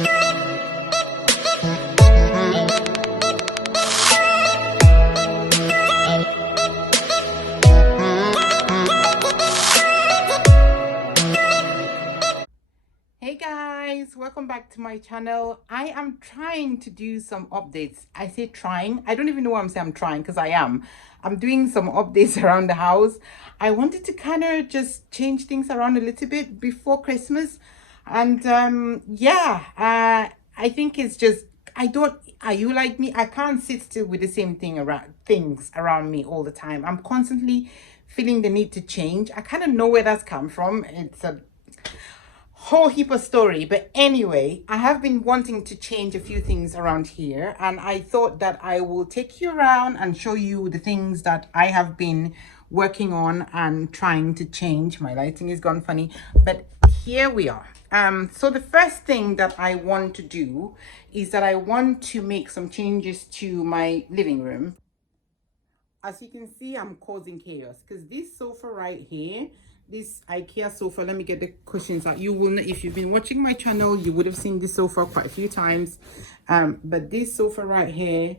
Hey guys, welcome back to my channel. I am trying to do some updates. I say trying, I don't even know why I'm saying I'm trying, because I'm doing some updates around the house. I wanted to kind of just change things around a little bit before Christmas. And I think it's just, are you like me? I can't sit still with the same things around me all the time. I'm constantly feeling the need to change. I kind of know where that's come from. It's a whole heap of story, but anyway, I have been wanting to change a few things around here, and I thought that I will take you around and show you the things that I have been working on and trying to change. My lighting is gone funny, but here we are. So the first thing that I want to do is that I want to make some changes to my living room. As you can see, I'm causing chaos because this sofa right here, this Ikea sofa, let me get the cushions out. You will know, if you've been watching my channel, you would have seen this sofa quite a few times. But this sofa right here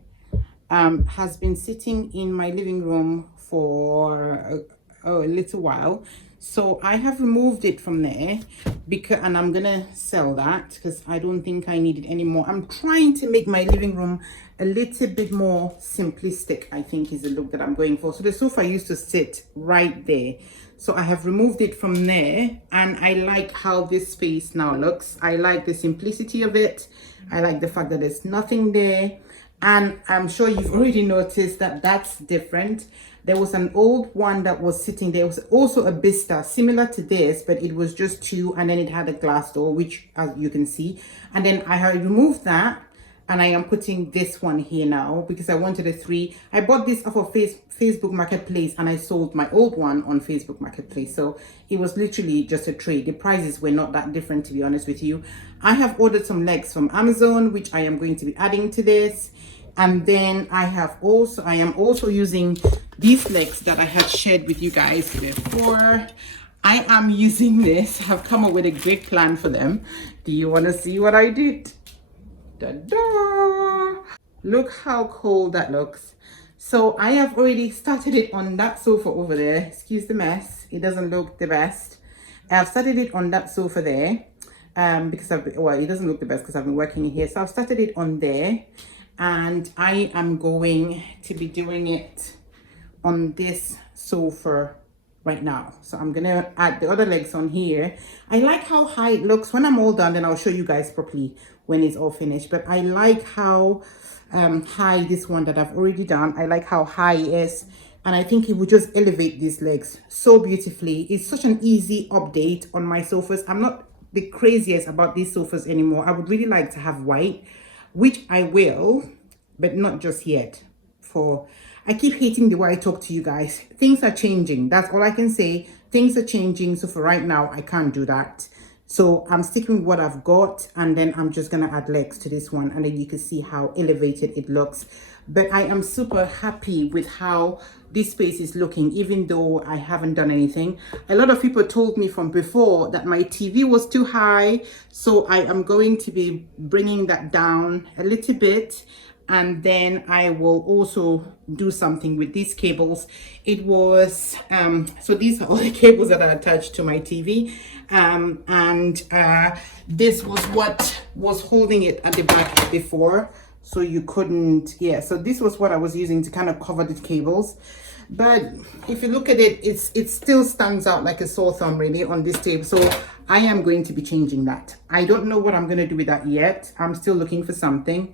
has been sitting in my living room for a little while. So I have removed it from there and I'm gonna sell that because I don't think I need it anymore. I'm trying to make my living room a little bit more simplistic, I think is the look that I'm going for. So the sofa used to sit right there. So I have removed it from there, and I like how this space now looks. I like the simplicity of it. I like the fact that there's nothing there. And I'm sure you've already noticed that that's different. There was an old one that was sitting there. It was also a Besta, similar to this, but it was just two, and then it had a glass door, which as you can see. And then I have removed that, and I am putting this one here now because I wanted a 3. I bought this off of Facebook Marketplace, and I sold my old one on Facebook Marketplace. So it was literally just a trade. The prices were not that different, to be honest with you. I have ordered some legs from Amazon, which I am going to be adding to this. And then I am also using these legs that I had shared with you guys before. I am using this. I've come up with a great plan for them. Do you want to see what I did? Ta-da! Look how cool that looks. So I have already started it on that sofa over there. Excuse the mess. It doesn't look the best. I've started it on that sofa there because it doesn't look the best because I've been working here. So I've started it on there, and I am going to be doing it on this sofa right now. So I'm gonna add the other legs on here. I like how high it looks. When I'm all done, then I'll show you guys properly when it's all finished. But I like how high this one that I've already done, I like how high it is, and I think it will just elevate these legs so beautifully. It's such an easy update on my sofas. I'm not the craziest about these sofas anymore. I would really like to have white, which I will, but not just yet. I keep hating the way I talk to you guys. Things are changing. That's all I can say. Things are changing. So for right now, I can't do that. So I'm sticking with what I've got, and then I'm just going to add legs to this one, and then you can see how elevated it looks. But I am super happy with how this space is looking, even though I haven't done anything. A lot of people told me from before that my TV was too high. So I am going to be bringing that down a little bit. And then I will also do something with these cables. It was, so these are all the cables that are attached to my TV. This was what was holding it at the back before. So you couldn't, so this was what I was using to kind of cover the cables. But if you look at it, it still stands out like a sore thumb really on this table. So I am going to be changing that. I don't know what I'm going to do with that yet. I'm still looking for something.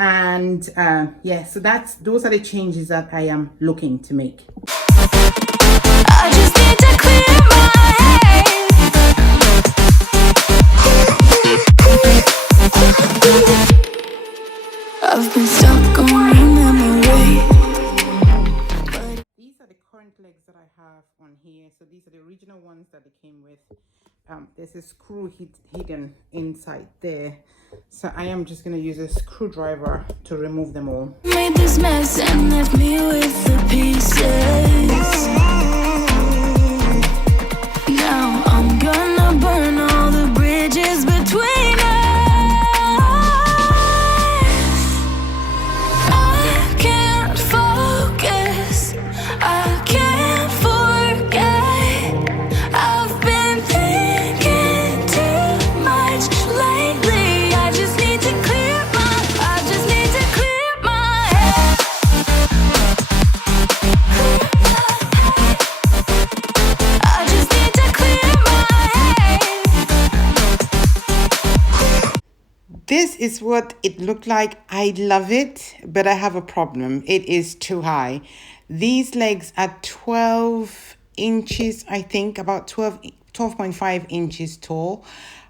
And so those are the changes that I am looking to make. I just need to clear my head. I've been stuck on memory. These are the current legs that I have on here. So these are the original ones that they came with. There's a screw hidden inside there. So I am just going to use a screwdriver to remove them all. Made this mess and left me with the pieces. Now I'm gonna burn all the bridges between us. This is what it looked like. I love it, but I have a problem. It is too high. These legs are 12 inches, I think, about 12.5 inches tall.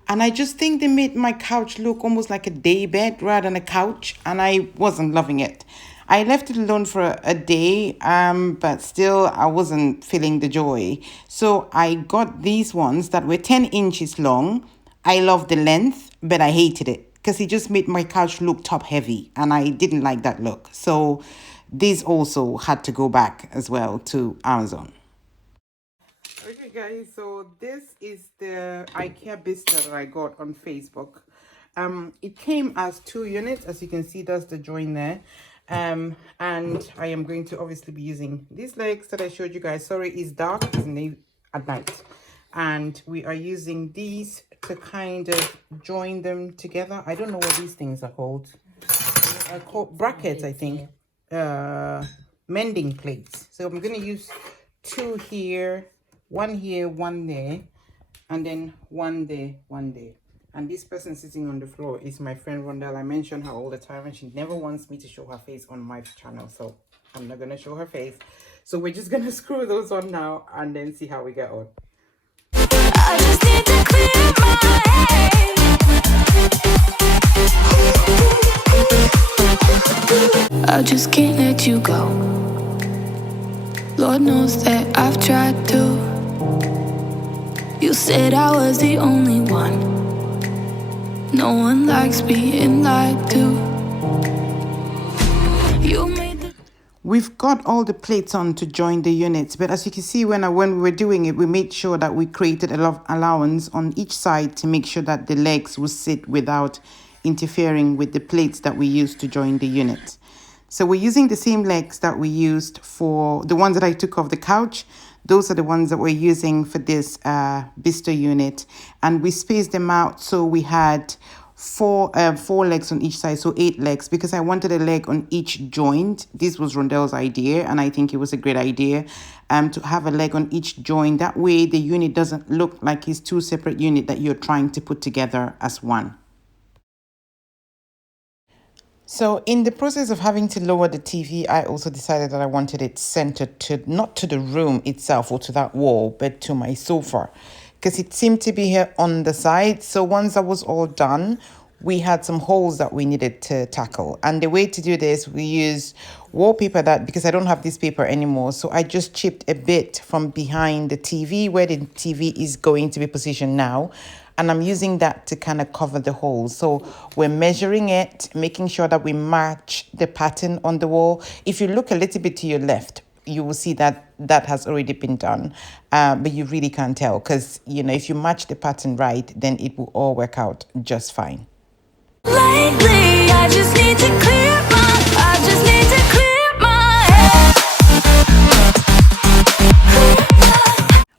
And I just think they made my couch look almost like a day bed rather than a couch. And I wasn't loving it. I left it alone for a day, but still I wasn't feeling the joy. So I got these ones that were 10 inches long. I love the length, but I hated it because it just made my couch look top heavy and I didn't like that look. So these also had to go back as well to Amazon. Okay guys, so this is the Ikea Besta that I got on Facebook. It came as 2 units, as you can see, that's the join there. And I am going to obviously be using these legs that I showed you guys. Sorry, it's dark, it's at night. And we are using these to kind of join them together. I don't know what these things are called. Called brackets, I think. Mending plates. So I'm going to use 2 here, 1 here, 1 there, and then 1 there, 1 there. And this person sitting on the floor is my friend Rondell. I mention her all the time and she never wants me to show her face on my channel, so I'm not going to show her face. So we're just going to screw those on now and then see how we get on. I just need to clear my head. I just can't let you go. Lord knows that I've tried to. You said I was the only one. No one likes being lied to. You made the We've got all the plates on to join the units, but as you can see, when we were doing it, we made sure that we created a lot of allowance on each side to make sure that the legs will sit without interfering with the plates that we used to join the unit. So we're using the same legs that we used for the ones that I took off the couch. Those are the ones that we're using for this Bista unit. And we spaced them out so we had four legs on each side, so 8 legs, because I wanted a leg on each joint. This was Rondell's idea, and I think it was a great idea to have a leg on each joint. That way the unit doesn't look like it's 2 separate units that you're trying to put together as one. So in the process of having to lower the TV, I also decided that I wanted it centered to, not to the room itself or to that wall, but to my sofa, because it seemed to be here on the side. So once that was all done, we had some holes that we needed to tackle. And the way to do this, we use wallpaper because I don't have this paper anymore. So I just chipped a bit from behind the TV where the TV is going to be positioned now. And I'm using that to kind of cover the holes. So we're measuring it, making sure that we match the pattern on the wall. If you look a little bit to your left, you will see that that has already been done. But you really can't tell because, if you match the pattern right, then it will all work out just fine. lately. I just need to clear my head.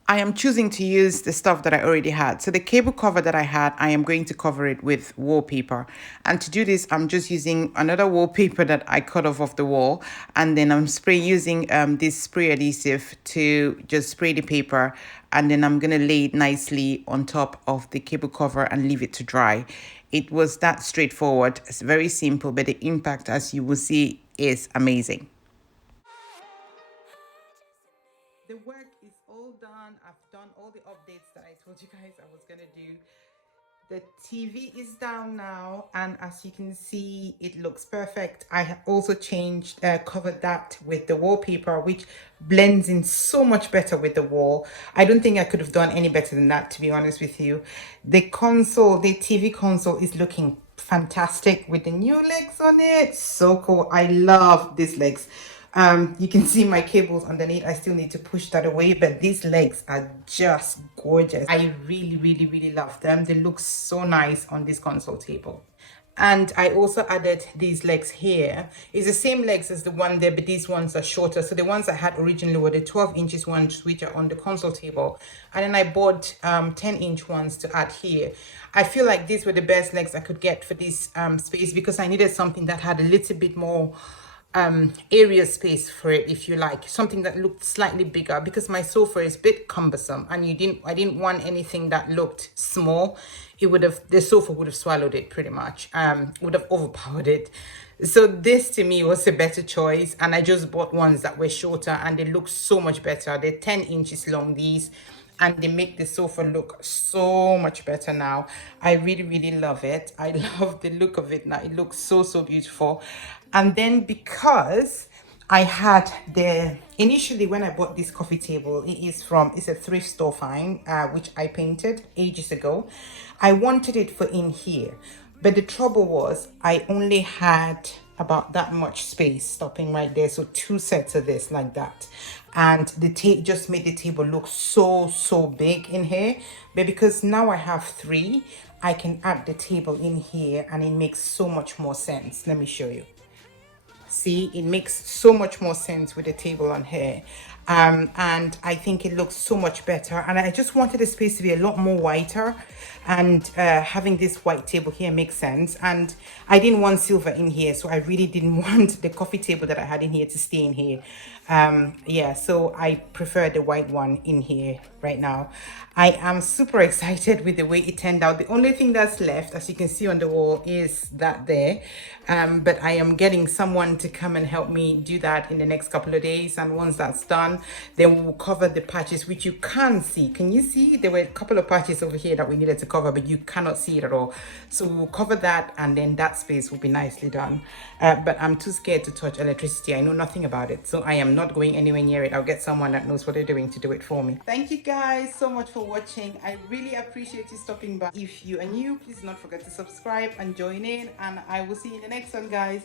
I am choosing to use the stuff that I already had. So the cable cover that I had, I am going to cover it with wallpaper. And to do this, I'm just using another wallpaper that I cut off the wall. And then I'm using this spray adhesive to just spray the paper. And then I'm going to lay it nicely on top of the cable cover and leave it to dry. It was that straightforward. It's very simple, but the impact, as you will see, is amazing. The work is all done. I've done all the updates that I told you guys I was gonna do. The TV is down now, and as you can see, it looks perfect. I have also covered that with the wallpaper, which blends in so much better with the wall. I don't think I could have done any better than that, to be honest with you. The TV console is looking fantastic with the new legs on it. So cool. I love these legs. You can see my cables underneath. I still need to push that away, but these legs are just gorgeous. I really love them. They look so nice on this console table. And I also added these legs here. It's the same legs as the one there, but these ones are shorter. So the ones I had originally were the 12 inches ones, which are on the console table. And then I bought 10-inch ones to add here. I feel like these were the best legs I could get for this space because I needed something that had a little bit more area space for it, if you like, something that looked slightly bigger, because my sofa is a bit cumbersome, and I didn't want anything that looked small. It would have, the sofa would have swallowed it pretty much, would have overpowered it. So this to me was a better choice, and I just bought ones that were shorter and they look so much better. They're 10 inches long, these, and they make the sofa look so much better now. I really, really love it. I love the look of it now. It looks so, so beautiful. And then because I had initially when I bought this coffee table, it's a thrift store find, which I painted ages ago. I wanted it for in here, but the trouble was I only had about that much space stopping right there. So two sets of this like that. And the just made the table look so, so big in here. But because now I have three, I can add the table in here and it makes so much more sense. Let me show you. See, it makes so much more sense with the table on here. And I think it looks so much better, and I just wanted the space to be a lot more whiter, and having this white table here makes sense. And I didn't want silver in here, so I really didn't want the coffee table that I had in here to stay in here. Yeah, so I prefer the white one in here right now. I am super excited with the way it turned out. The only thing that's left, as you can see on the wall, is that there. But I am getting someone to come and help me do that in the next couple of days, and once that's done, then we'll cover the patches, which you can see. Can you see? There were a couple of patches over here that we needed to cover, but you cannot see it at all. So we'll cover that, and then that space will be nicely done. But I'm too scared to touch electricity. I know nothing about it, so I am not going anywhere near it. I'll get someone that knows what they're doing to do it for me. Thank you guys so much for watching. I really appreciate you stopping by. If you are new, please do not forget to subscribe and join in, and I will see you in the next one, guys.